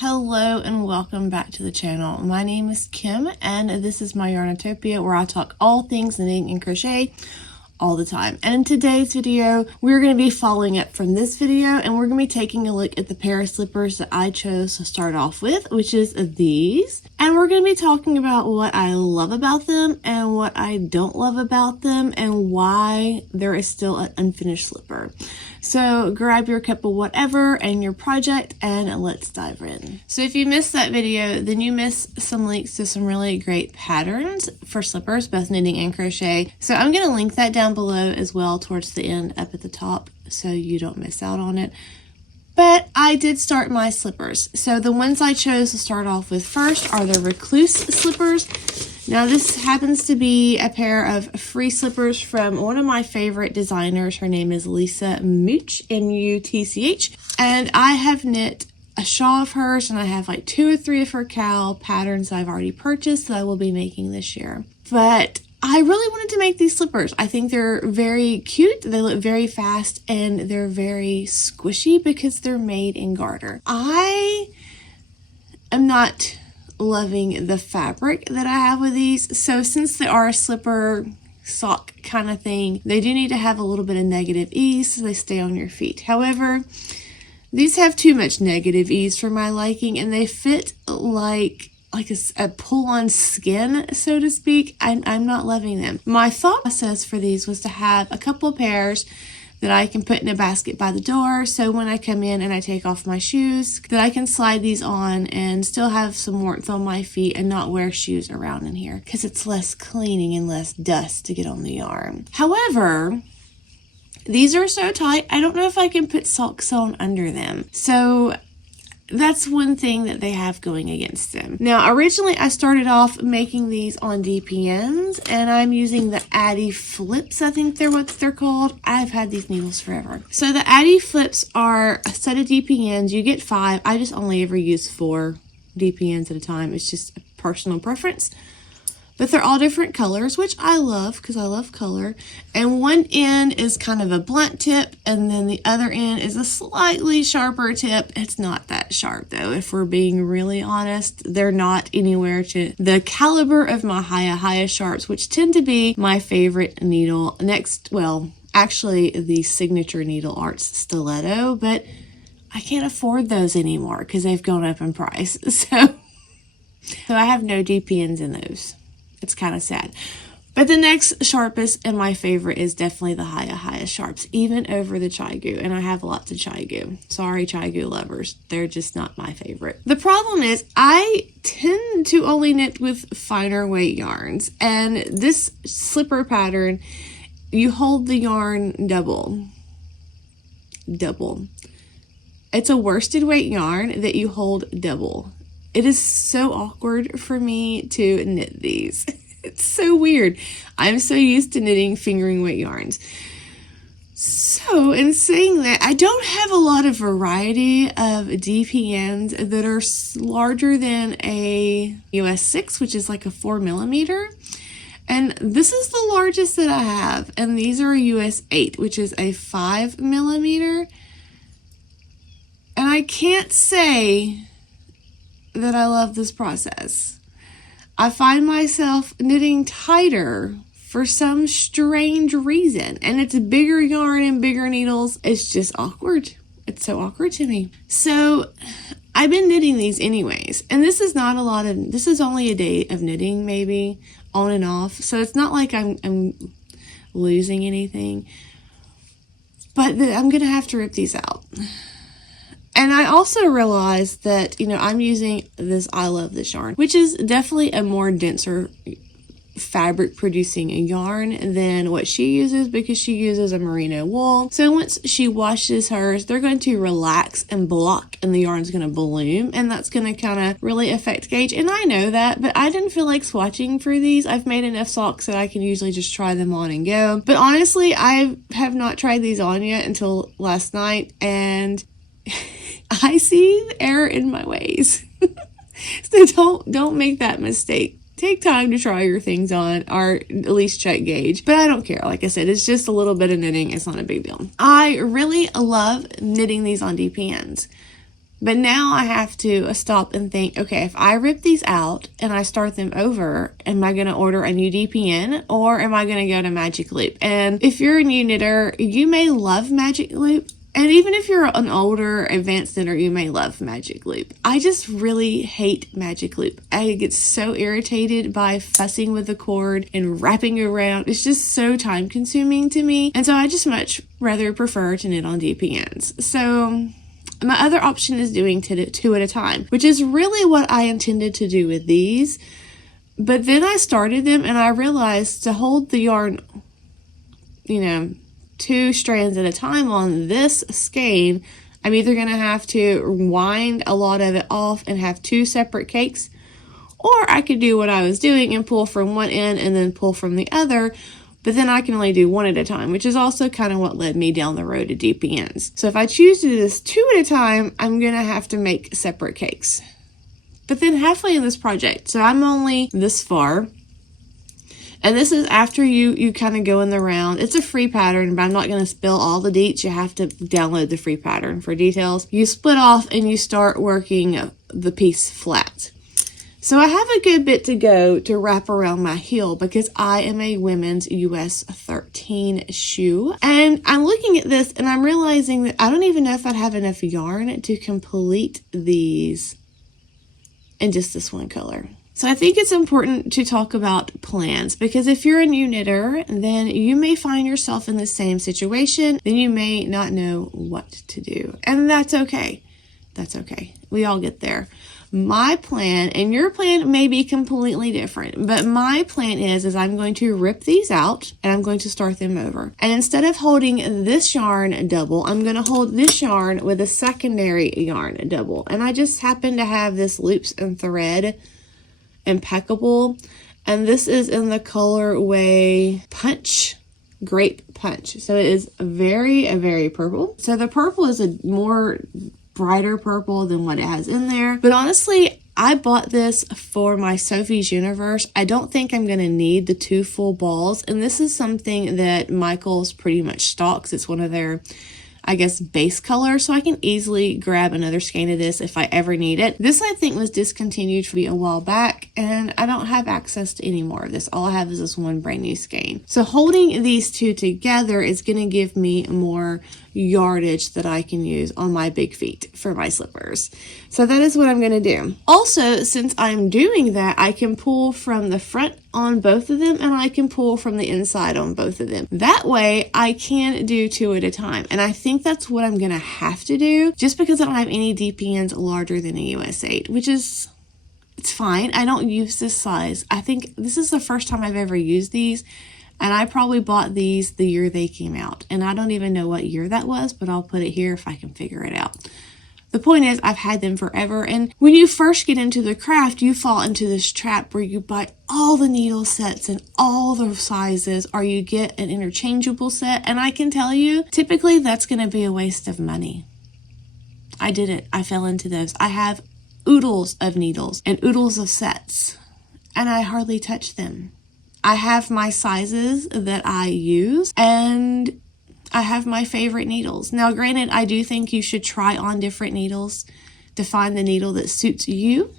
Hello and welcome back to the channel. My name is Kim and this is my Yarnatopia, where I talk all things knitting and crochet all the time. And in today's video, we're going to be following up from this video and we're going to be taking a look at the pair of slippers that I chose to start off with, which is these. And we're going to be talking about what I love about them and what I don't love about them and why there is still an unfinished slipper. So grab your cup of whatever and your project and let's dive in. So if you missed that video, then you missed some links to some really great patterns for slippers, both knitting and crochet. So I'm going to link that down below as well towards the end up at the top so you don't miss out on it. But I did start my slippers. So the ones I chose to start off with first are the Recluse slippers. Now this happens to be a pair of free slippers from one of my favorite designers. Her name is Lisa Mutch, M-U-T-C-H. And I have knit a shawl of hers and I have like 2 or 3 of her cowl patterns that I've already purchased that I will be making this year. But I really wanted to make these slippers. I think they're very cute, they look very fast, and they're very squishy because they're made in garter. I am not loving the fabric that I have with these, so since they are a slipper sock kind of thing, they do need to have a little bit of negative ease so they stay on your feet. However, these have too much negative ease for my liking, and they fit like a pull-on skin, so to speak. I'm not loving them. My thought process for these was to have a couple of pairs that I can put in a basket by the door, so when I come in and I take off my shoes, that I can slide these on and still have some warmth on my feet and not wear shoes around in here, because it's less cleaning and less dust to get on the yarn. However, these are so tight, I don't know if I can put socks on under them. So that's one thing that they have going against them. Now, originally I started off making these on DPNs, and I'm using the Addy Flips, I think they're what they're called. I've had these needles forever. So the Addy Flips are a set of DPNs. You get 5. I just only ever use 4 DPNs at a time. It's just a personal preference. But they're all different colors, which I love because I love color. And one end is kind of a blunt tip, and then the other end is a slightly sharper tip. It's not that sharp though, if we're being really honest. They're not anywhere to the caliber of my Haya sharps, which tend to be my favorite needle. Next, well, actually the Signature Needle Arts Stiletto, but I can't afford those anymore because they've gone up in price. So I have no DPNs in those. It's kind of sad. But the next sharpest and my favorite is definitely the Haya sharps, even over the Chigu. And I have lots of Chigu. Sorry, Chigu lovers. They're just not my favorite. The problem is I tend to only knit with finer weight yarns. And this slipper pattern, you hold the yarn double. It's a worsted weight yarn that you hold double. It is so awkward for me to knit these. It's so weird. I'm so used to knitting fingering weight yarns. So in saying that, I don't have a lot of variety of DPNs that are larger than a US 6, which is like a 4mm. And this is the largest that I have. And these are a US 8, which is a 5mm. And I can't say that I love this process. I find myself knitting tighter for some strange reason, and it's bigger yarn and bigger needles. It's just awkward. It's so awkward to me. So I've been knitting these anyways, and this is not a lot of, this is only a day of knitting, maybe on and off. So it's not like I'm losing anything, but I'm gonna have to rip these out. And I also realized that, you know, I'm using this I Love This yarn, which is definitely a more denser fabric producing yarn than what she uses, because she uses a merino wool. So once she washes hers, they're going to relax and block and the yarn's going to bloom, and that's going to kind of really affect gauge. And I know that, but I didn't feel like swatching for these. I've made enough socks that I can usually just try them on and go. But honestly, I have not tried these on yet until last night, and I see the error in my ways. So don't make that mistake. Take time to try your things on, or at least check gauge. But I don't care. Like I said, it's just a little bit of knitting. It's not a big deal. I really love knitting these on DPNs. But now I have to stop and think, okay, if I rip these out and I start them over, am I going to order a new DPN or am I going to go to Magic Loop? And if you're a new knitter, you may love Magic Loop. And even if you're an older advanced knitter, you may love Magic Loop. I just really hate Magic Loop. I get so irritated by fussing with the cord and wrapping around. It's just so time consuming to me. And so I just much rather prefer to knit on DPNs. So my other option is doing two at a time, which is really what I intended to do with these. But then I started them and I realized to hold the yarn, you know, 2 strands at a time on this skein, I'm either going to have to wind a lot of it off and have 2 separate cakes, or I could do what I was doing and pull from one end and then pull from the other, but then I can only do 1 at a time, which is also kind of what led me down the road to DPNs. So if I choose to do this 2 at a time, I'm going to have to make separate cakes. But then halfway in this project, so I'm only this far, and this is after you kind of go in the round. It's a free pattern, but I'm not going to spill all the deets. You have to download the free pattern for details. You split off and you start working the piece flat. So I have a good bit to go to wrap around my heel because I am a women's US 13 shoe. And I'm looking at this and I'm realizing that I don't even know if I'd have enough yarn to complete these in just this one color. So I think it's important to talk about plans because if you're a new knitter, then you may find yourself in the same situation, then you may not know what to do. And that's okay. That's okay. We all get there. My plan, and your plan may be completely different, but my plan is I'm going to rip these out and I'm going to start them over. And instead of holding this yarn double, I'm going to hold this yarn with a secondary yarn double. And I just happen to have this loops and thread impeccable, and this is in the colorway Punch, Grape Punch. So it is very purple. So the purple is a more brighter purple than what it has in there, but honestly I bought this for my Sophie's Universe. I don't think I'm going to need the 2 full balls, and this is something that Michaels pretty much stocks. It's one of their, I guess, base color, so I can easily grab another skein of this if I ever need it. This I think was discontinued for me a while back, and I don't have access to any more of this. All I have is this one brand new skein. So holding these 2 together is going to give me more yardage that I can use on my big feet for my slippers. So that is what I'm going to do. Also, since I'm doing that, I can pull from the front on both of them and I can pull from the inside on both of them. That way I can do 2 at a time. And I think that's what I'm going to have to do just because I don't have any DPNs larger than a US 8, which is, it's fine. I don't use this size. I think this is the first time I've ever used these. And I probably bought these the year they came out. And I don't even know what year that was, but I'll put it here if I can figure it out. The point is, I've had them forever. And when you first get into the craft, you fall into this trap where you buy all the needle sets and all the sizes, or you get an interchangeable set. And I can tell you, typically that's going to be a waste of money. I did it. I fell into those. I have oodles of needles and oodles of sets, and I hardly touch them. I have my sizes that I use, and I have my favorite needles. Now, granted, I do think you should try on different needles to find the needle that suits you,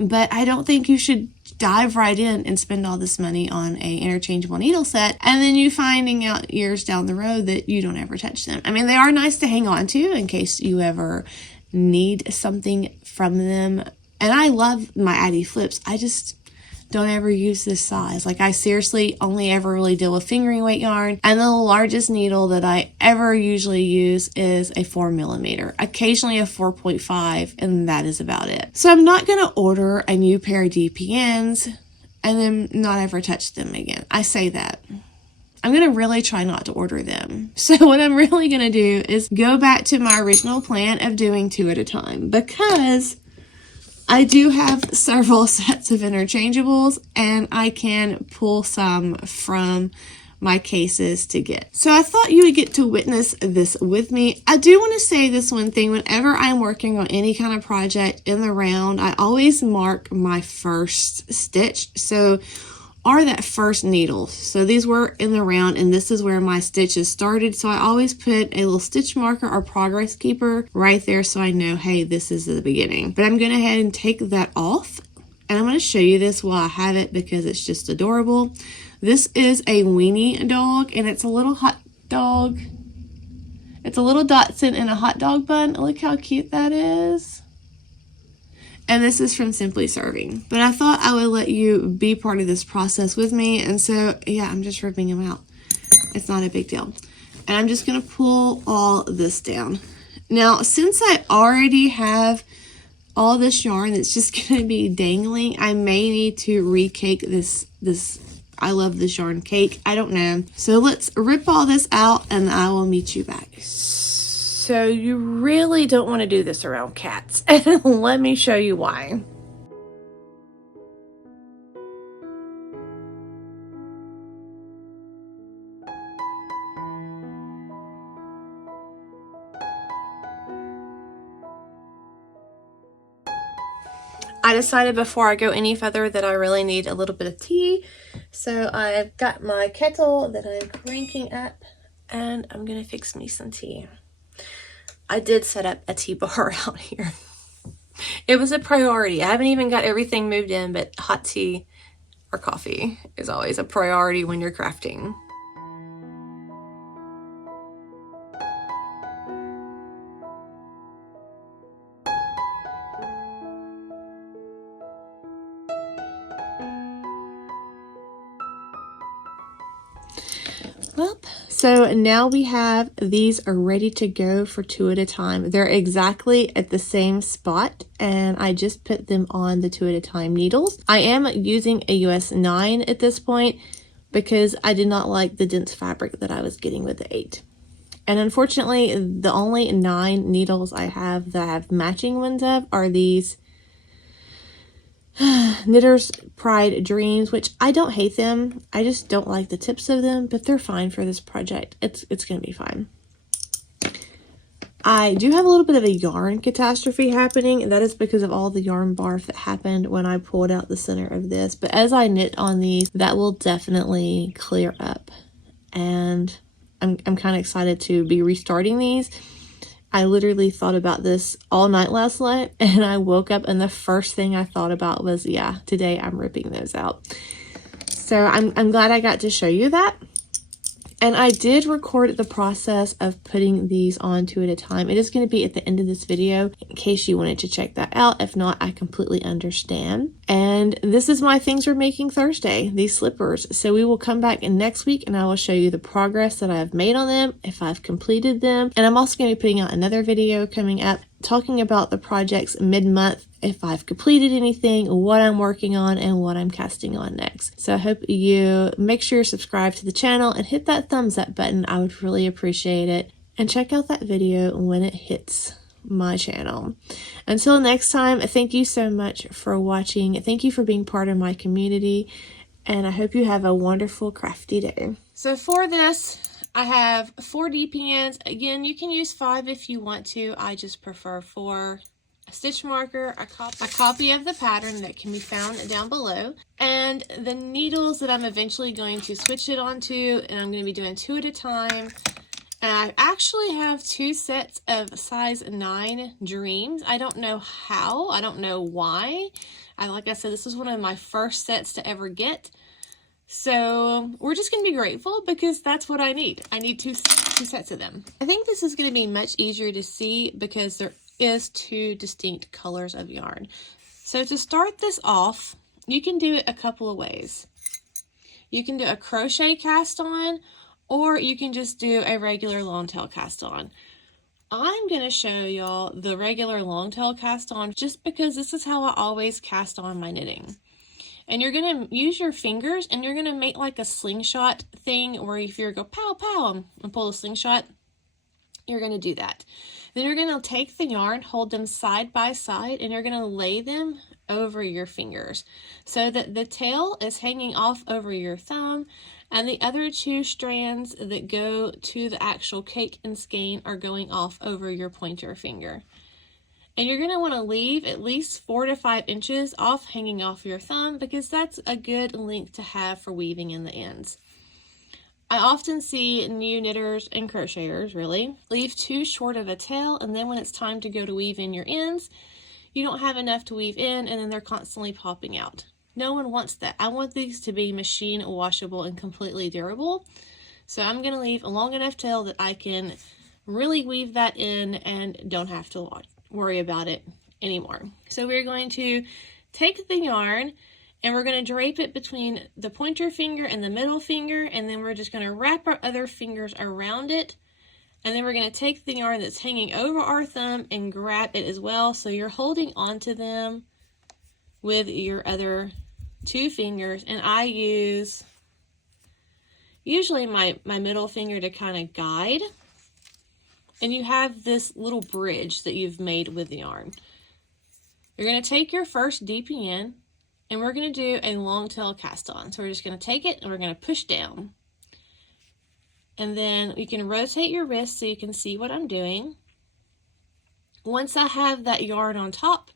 but I don't think you should dive right in and spend all this money on a interchangeable needle set, and then you finding out years down the road that you don't ever touch them. I mean, they are nice to hang on to in case you ever need something from them, and I love my Addy flips. I just don't ever use this size. Like, I seriously only ever really deal with fingering weight yarn, and the largest needle that I ever usually use is a 4mm, occasionally a 4.5, and that is about it. So I'm not going to order a new pair of DPNs and then not ever touch them again. I say that. I'm going to really try not to order them. So what I'm really going to do is go back to my original plan of doing 2 at a time, because I do have several sets of interchangeables, and I can pull some from my cases to get. So I thought you would get to witness this with me. I do want to say this one thing. Whenever I'm working on any kind of project in the round, I always mark my first stitch. So are that first needle. So these were in the round, and this is where my stitches started. So I always put a little stitch marker or progress keeper right there so I know, hey, this is the beginning. But I'm going to go ahead and take that off, and I'm going to show you this while I have it because it's just adorable. This is a weenie dog, and it's a little hot dog. It's a little Dachshund in a hot dog bun. Look how cute that is. And this is from Simply Serving. But I thought I would let you be part of this process with me. And so, yeah, I'm just ripping them out. It's not a big deal. And I'm just going to pull all this down. Now, since I already have all this yarn that's just going to be dangling, I may need to recake this. I love this yarn cake. I don't know. So let's rip all this out and I will meet you back. So you really don't want to do this around cats. And let me show you why. I decided before I go any further that I really need a little bit of tea. So I've got my kettle that I'm cranking up and I'm going to fix me some tea. I did set up a tea bar out here. It was a priority. I haven't even got everything moved in, but hot tea or coffee is always a priority when you're crafting. Well, so now we have these are ready to go for 2 at a time. They're exactly at the same spot, and I just put them on the 2 at a time needles. I am using a US 9 at this point because I did not like the dense fabric that I was getting with the 8. And unfortunately, the only 9 needles I have that I have matching ones of are these Knitter's Pride Dreams, which I don't hate them. I just don't like the tips of them, but they're fine for this project. It's going to be fine. I do have a little bit of a yarn catastrophe happening, and that is because of all the yarn barf that happened when I pulled out the center of this. But as I knit on these, that will definitely clear up. And I'm kind of excited to be restarting these. I literally thought about this all night last night, and I woke up and the first thing I thought about was, yeah, today I'm ripping those out. So I'm glad I got to show you that. And I did record the process of putting these on 2 at a time. It is going to be at the end of this video in case you wanted to check that out. If not, I completely understand. And this is my things we're making Thursday, these slippers. So we will come back in next week and I will show you the progress that I have made on them, if I've completed them. And I'm also going to be putting out another video coming up talking about the projects mid-month, if I've completed anything, what I'm working on, and what I'm casting on next. So I hope you make sure you're subscribed to the channel and hit that thumbs up button. I would really appreciate it. And check out that video when it hits my channel. Until next time, thank you so much for watching. Thank you for being part of my community. And I hope you have a wonderful crafty day. So for this, I have 4 DPNs. Again, you can use 5 if you want to. I just prefer 4. A stitch marker, a copy of the pattern that can be found down below, and the needles that I'm eventually going to switch it onto, and I'm going to be doing 2 at a time. And I actually have 2 sets of size 9 Dreams. I don't know how. I don't know why. Like I said, this was one of my first sets to ever get. So we're just going to be grateful because that's what I need. I need two sets of them. I think this is going to be much easier to see because there is 2 distinct colors of yarn. So to start this off, you can do it a couple of ways. You can do a crochet cast on, or you can just do a regular long tail cast on. I'm going to show y'all the regular long tail cast on just because this is how I always cast on my knitting. And you're going to use your fingers and you're going to make like a slingshot thing where if you go pow pow and pull a slingshot, you're going to do that. Then you're going to take the yarn, hold them side by side, and you're going to lay them over your fingers so that the tail is hanging off over your thumb and the other 2 strands that go to the actual cake and skein are going off over your pointer finger. And you're going to want to leave at least 4 to 5 inches off hanging off your thumb, because that's a good length to have for weaving in the ends. I often see new knitters and crocheters really leave too short of a tail, and then when it's time to go to weave in your ends, you don't have enough to weave in, and then they're constantly popping out. No one wants that. I want these to be machine washable and completely durable. So I'm going to leave a long enough tail that I can really weave that in and don't have to worry about it anymore. So we're going to take the yarn and we're going to drape it between the pointer finger and the middle finger, and then we're just going to wrap our other fingers around it, and then we're going to take the yarn that's hanging over our thumb and grab it as well, so you're holding onto them with your other 2 fingers. And I use usually my middle finger to kind of guide, and you have this little bridge that you've made with the yarn. You're going to take your first DPN, and we're going to do a long tail cast on. So we're just going to take it and we're going to push down. And then you can rotate your wrist so you can see what I'm doing. Once I have that yarn on top,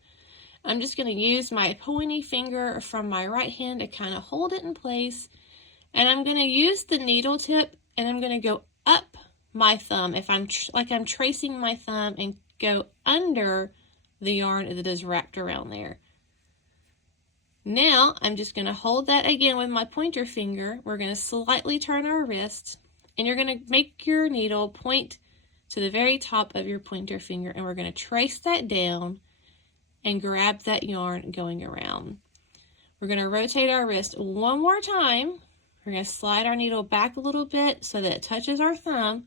I'm just going to use my pointy finger from my right hand to kind of hold it in place. And I'm going to use the needle tip and I'm going to go up my thumb, if I'm I'm tracing my thumb, and go under the yarn that is wrapped around there. Now I'm just going to hold that again with my pointer finger. We're going to slightly turn our wrist, and you're going to make your needle point to the very top of your pointer finger, and we're going to trace that down and grab that yarn going around. We're going to rotate our wrist one more time. We're going to slide our needle back a little bit so that it touches our thumb,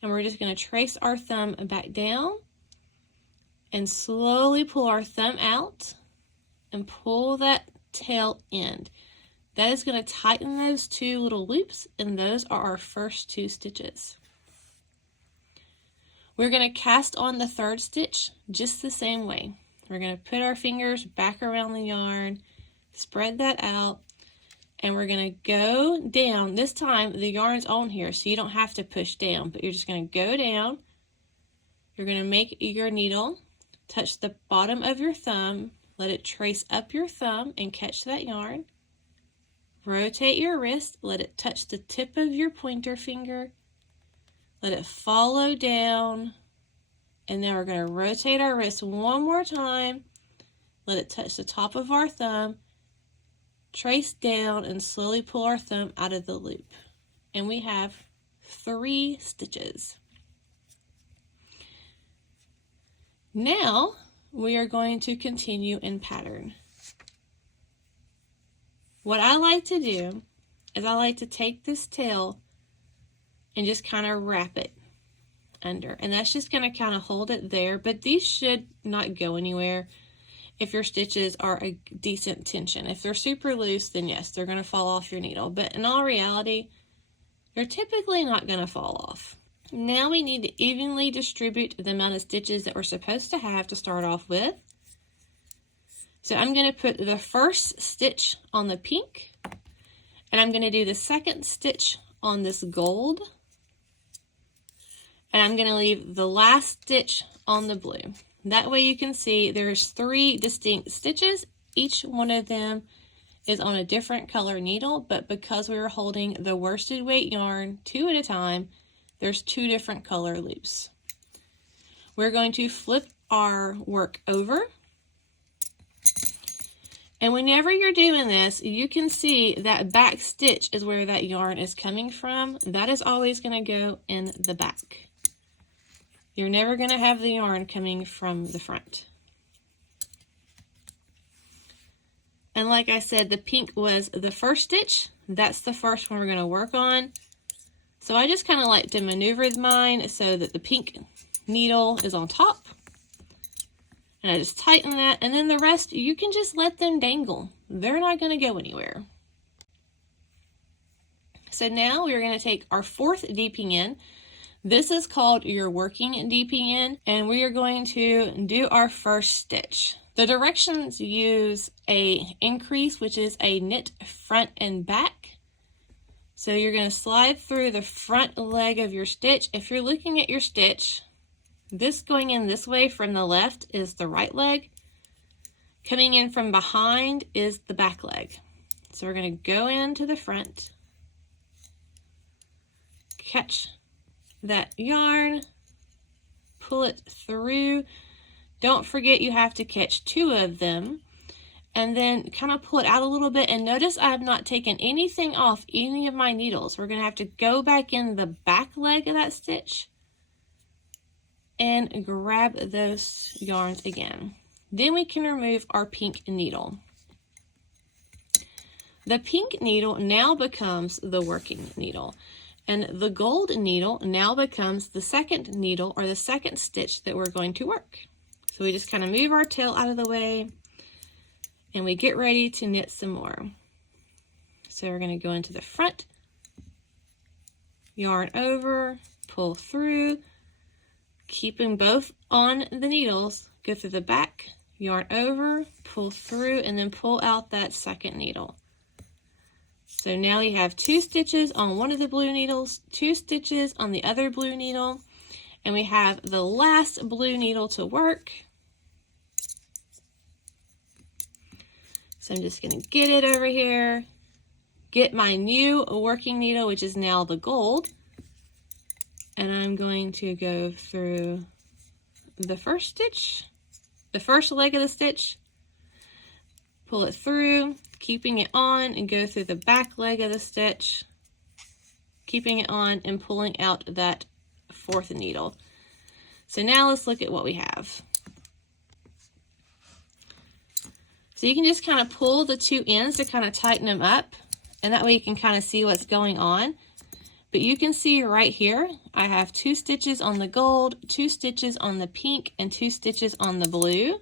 and we're just going to trace our thumb back down and slowly pull our thumb out and pull that tail end. That is going to tighten those 2 little loops, and those are our first 2 stitches. We're going to cast on the 3rd stitch just the same way. We're going to put our fingers back around the yarn, spread that out, and we're going to go down. This time the yarn's on here, so you don't have to push down, but you're just going to go down. You're going to make your needle touch the bottom of your thumb, let it trace up your thumb and catch that yarn. Rotate your wrist, let it touch the tip of your pointer finger, let it follow down, and then we're going to rotate our wrist one more time, let it touch the top of our thumb, trace down, and slowly pull our thumb out of the loop. And we have 3 stitches. Now we are going to continue in pattern. What I like to do is I like to take this tail and just kind of wrap it under, and that's just going to kind of hold it there, but these should not go anywhere if your stitches are a decent tension. If they're super loose, then yes, they're going to fall off your needle, but in all reality, they're typically not going to fall off. Now we need to evenly distribute the amount of stitches that we're supposed to have to start off with. So I'm going to put the first stitch on the pink, and I'm going to do the second stitch on this gold, and I'm going to leave the last stitch on the blue. That way you can see there's 3 distinct stitches. Each one of them is on a different color needle, but because we were holding the worsted weight yarn 2 at a time, there's 2 different color loops. We're going to flip our work over. And whenever you're doing this, you can see that back stitch is where that yarn is coming from. That is always going to go in the back. You're never going to have the yarn coming from the front. And like I said, the pink was the first stitch. That's the first one we're going to work on. So I just kind of like to maneuver mine so that the pink needle is on top. And I just tighten that, and then the rest, you can just let them dangle. They're not going to go anywhere. So now we're going to take our 4th DPN. This is called your working DPN, and we are going to do our first stitch. The directions use a increase, which is a knit front and back. So you're going to slide through the front leg of your stitch. If you're looking at your stitch, This going in this way from the left is the right leg. Coming in from behind is the back leg. So we're going to go into the front, catch that yarn, pull it through. Don't forget you have to catch 2 of them, and then kind of pull it out a little bit. And notice I have not taken anything off any of my needles. We're going to have to go back in the back leg of that stitch and grab those yarns again. Then we can remove our pink needle. The pink needle now becomes the working needle, and the gold needle now becomes the second needle or the second stitch that we're going to work. So we just kind of move our tail out of the way and we get ready to knit some more. So we're going to go into the front, yarn over, pull through, keeping both on the needles, go through the back, yarn over, pull through, and then pull out that second needle. So now you have 2 stitches on one of the blue needles, 2 stitches on the other blue needle, and we have the last blue needle to work. So I'm just going to get it over here, get my new working needle, which is now the gold, and I'm going to go through the first stitch, the first leg of the stitch, pull it through, keeping it on, and go through the back leg of the stitch, keeping it on and pulling out that 4th needle. So now let's look at what we have. So you can just kind of pull the 2 ends to kind of tighten them up, and that way you can kind of see what's going on. But you can see right here, I have 2 stitches on the gold, 2 stitches on the pink, and 2 stitches on the blue.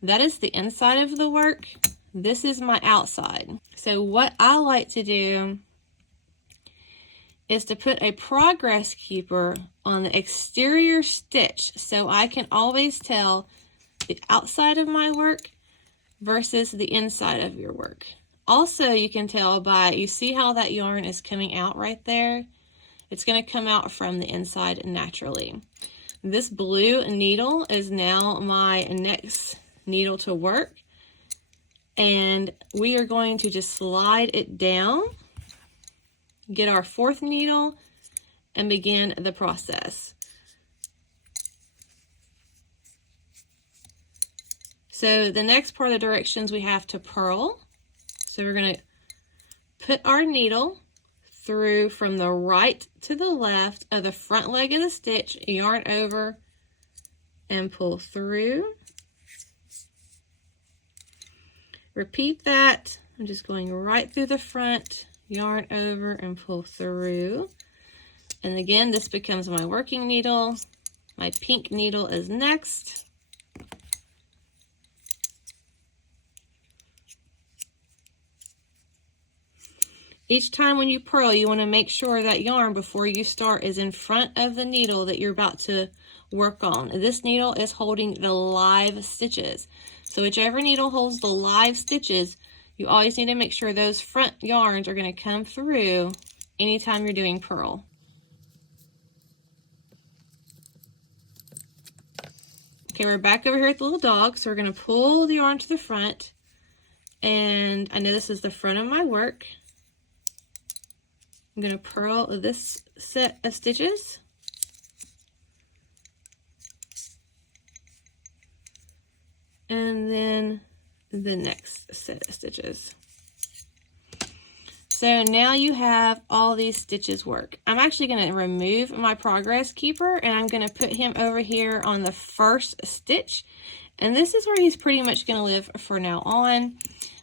That is the inside of the work. This is my outside. So what I like to do is to put a progress keeper on the exterior stitch so I can always tell the outside of my work versus the inside of your work. Also, you can tell by, you see how that yarn is coming out right there? It's going to come out from the inside naturally. This blue needle is now my next needle to work, and we are going to just slide it down, get our 4th needle, and begin the process. So the next part of the directions, we have to purl. So we're going to put our needle through from the right to the left of the front leg of the stitch, yarn over, and pull through. Repeat that. I'm just going right through the front, yarn over, and pull through. And again, this becomes my working needle. My pink needle is next. Each time when you purl, you want to make sure that yarn before you start is in front of the needle that you're about to work on. This needle is holding the live stitches. So whichever needle holds the live stitches, you always need to make sure those front yarns are going to come through anytime you're doing purl. Okay, we're back over here at the little dog, so we're going to pull the yarn to the front, and I know this is the front of my work. I'm going to purl this set of stitches. And then the next set of stitches. So now you have all these stitches work. I'm actually going to remove my progress keeper, and I'm going to put him over here on the first stitch. And this is where he's pretty much going to live for now on.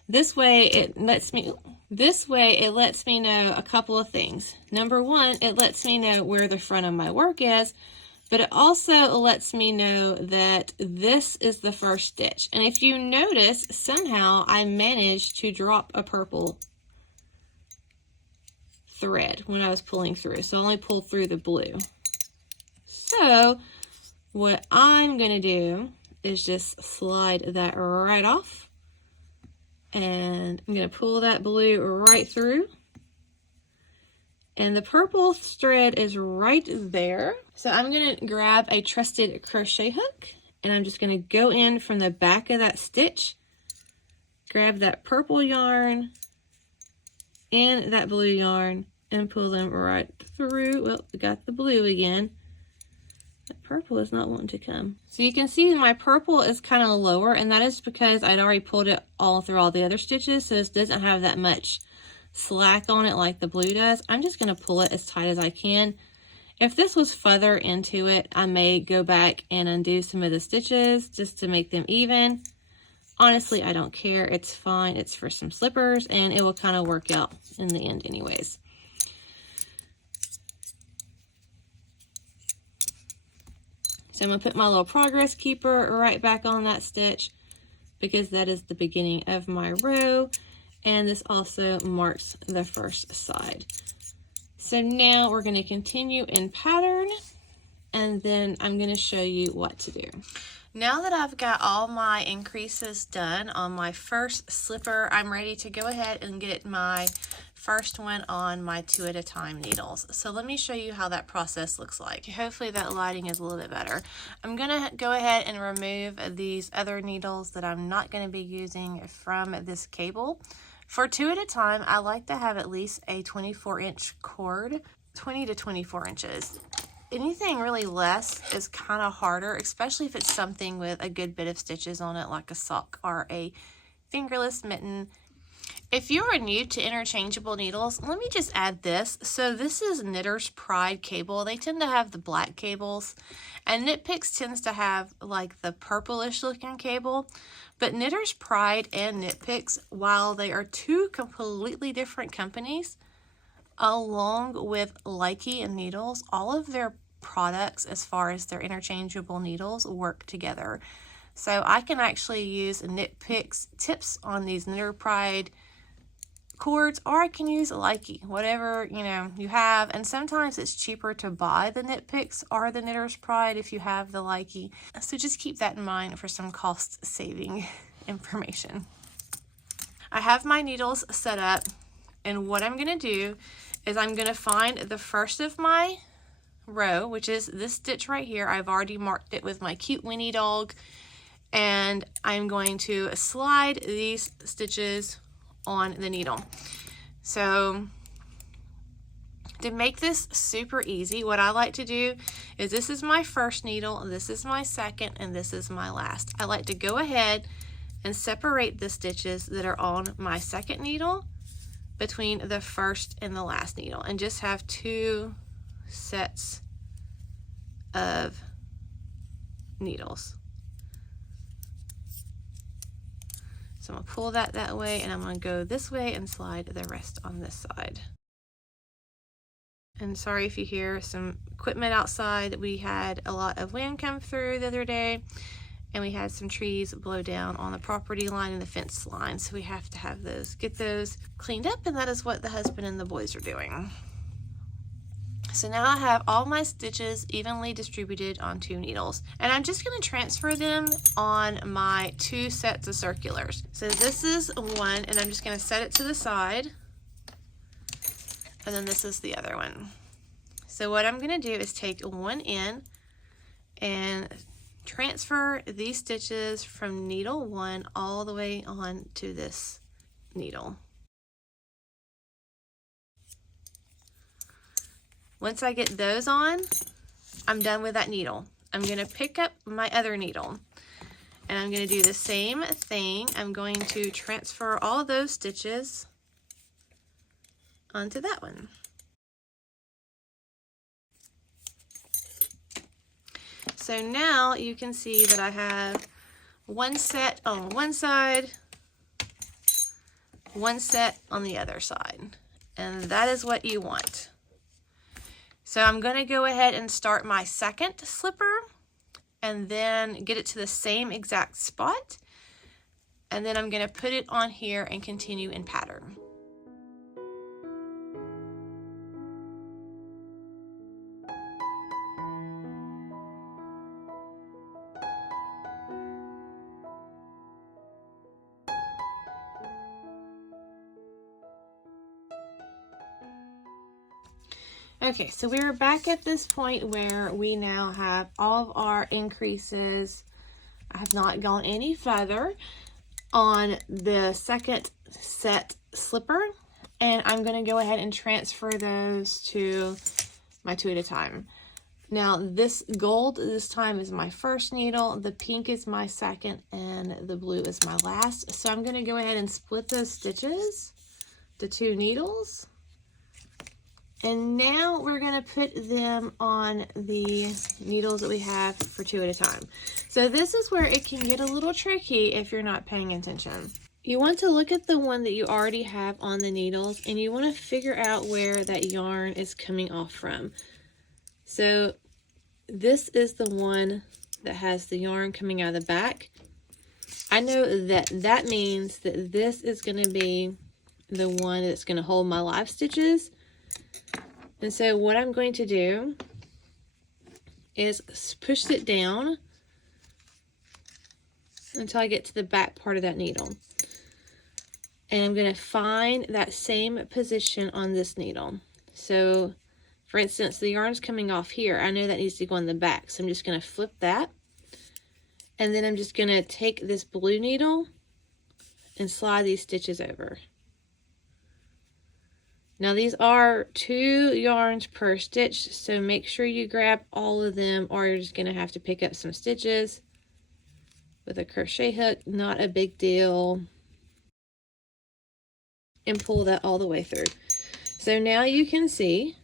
This way it lets me know a couple of things. Number one, it lets me know where the front of my work is, but it also lets me know that this is the first stitch. And if you notice, somehow I managed to drop a purple thread when I was pulling through. So I only pulled through the blue. So what I'm going to do is just slide that right off. And I'm going to pull that blue right through. And the purple thread is right there. So I'm gonna grab a trusted crochet hook and I'm just gonna go in from the back of that stitch, grab that purple yarn and that blue yarn and pull them right through. Well, we got the blue again. That purple is not wanting to come. So you can see my purple is kind of lower, and that is because I'd already pulled it all through all the other stitches, so this doesn't have that much slack on it like the blue does. I'm just going to pull it as tight as I can. If this was further into it, I may go back and undo some of the stitches just to make them even. Honestly, I don't care. It's fine. It's for some slippers, and it will kind of work out in the end anyways. So I'm going to put my little progress keeper right back on that stitch because that is the beginning of my row, and this also marks the first side. So now we're going to continue in pattern, and then I'm going to show you what to do. Now that I've got all my increases done on my first slipper, I'm ready to go ahead and get my first one on my 2 at a time needles. So let me show you how that process looks like. Hopefully that lighting is a little bit better. I'm gonna go ahead and remove these other needles that I'm not gonna be using from this cable. For 2 at a time, I like to have at least a 24-inch cord, 20 to 24 inches. Anything really less is kind of harder, especially if it's something with a good bit of stitches on it, like a sock or a fingerless mitten. If you are new to interchangeable needles, let me just add this. So this is Knitter's Pride cable. They tend to have the black cables, and Knit Picks tends to have like the purplish looking cable. But Knitter's Pride and Knit Picks, while they are two completely different companies, along with Likey and Needles, all of their products as far as their interchangeable needles work together. So I can actually use Knit Picks tips on these Knitter Pride cords, or I can use Likey, whatever you have. And sometimes it's cheaper to buy the Knit Picks or the Knitter's Pride if you have the Likey. So just keep that in mind for some cost saving information. I have my needles set up, and what I'm going to do is I'm going to find the first of my row, which is this stitch right here. I've already marked it with my cute Winnie dog, and I'm going to slide these stitches on the needle. So to make this super easy, what I like to do is, this is my first needle, this is my second, and this is my last. I like to go ahead and separate the stitches that are on my second needle between the first and the last needle, and just have 2 sets of needles. So I'm going to pull that way, and I'm going to go this way and slide the rest on this side. And sorry if you hear some equipment outside. We had a lot of wind come through the other day, and we had some trees blow down on the property line and the fence line. So we have to have get those cleaned up, and that is what the husband and the boys are doing. So now I have all my stitches evenly distributed on 2 needles, and I'm just going to transfer them on my 2 sets of circulars. So this is one, and I'm just going to set it to the side, and then this is the other one. So what I'm going to do is take one end and transfer these stitches from needle 1 all the way on to this needle. Once I get those on, I'm done with that needle. I'm going to pick up my other needle, and I'm going to do the same thing. I'm going to transfer all of those stitches onto that one. So now you can see that I have 1 set on one side, 1 set on the other side, and that is what you want. So I'm going to go ahead and start my second slipper, and then get it to the same exact spot, and then I'm going to put it on here and continue in pattern. Okay, so we're back at this point where we now have all of our increases. I have not gone any further on the second set slipper, and I'm going to go ahead and transfer those to my 2 at a time. Now this gold this time is my first needle, the pink is my second, and the blue is my last. So I'm going to go ahead and split those stitches to 2 needles. And now we're going to put them on the needles that we have for 2 at a time. So this is where it can get a little tricky if you're not paying attention. You want to look at the one that you already have on the needles, and you want to figure out where that yarn is coming off from. So this is the one that has the yarn coming out of the back. I know that that means that this is going to be the one that's going to hold my live stitches. And so what I'm going to do is push it down until I get to the back part of that needle. And I'm going to find that same position on this needle. So for instance, the yarn's coming off here. I know that needs to go on the back. So I'm just going to flip that. And then I'm just going to take this blue needle and slide these stitches over. Now these are 2 yarns per stitch, so make sure you grab all of them, or you're just going to have to pick up some stitches with a crochet hook. Not a big deal. And pull that all the way through. So now you can see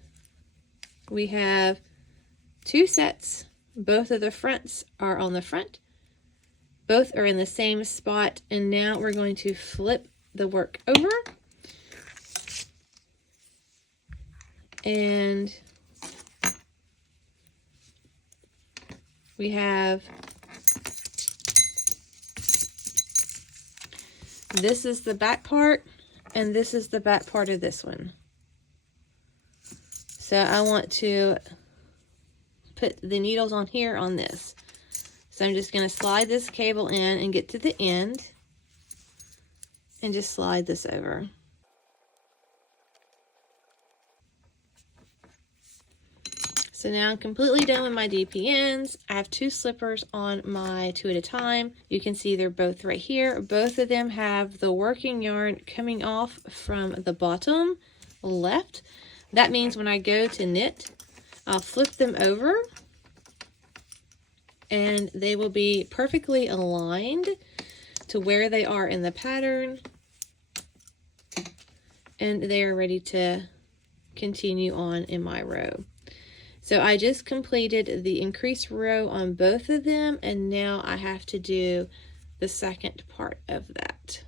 we have 2 sets. Both of the fronts are on the front. Both are in the same spot, and now we're going to flip the work over. And we have, this is the back part, and this is the back part of this one. So I want to put the needles on here on this. So I'm just going to slide this cable in and get to the end and just slide this over. So now I'm completely done with my DPNs. I have 2 slippers on my 2 at a time. You can see they're both right here. Both of them have the working yarn coming off from the bottom left. That means when I go to knit, I'll flip them over and they will be perfectly aligned to where they are in the pattern, and they are ready to continue on in my row. So I just completed the increased row on both of them, and now I have to do the second part of that.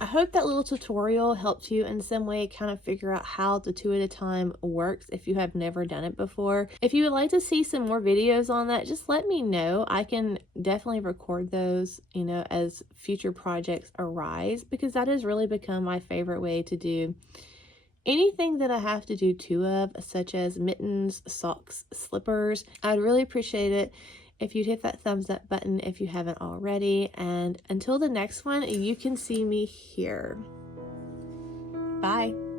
I hope that little tutorial helped you in some way kind of figure out how the 2 at a time works if you have never done it before. If you would like to see some more videos on that, just let me know. I can definitely record those, you know, as future projects arise, because that has really become my favorite way to do anything that I have to do 2 of, such as mittens, socks, slippers. I'd really appreciate it if you'd hit that thumbs up button if you haven't already. And until the next one, you can see me here. Bye.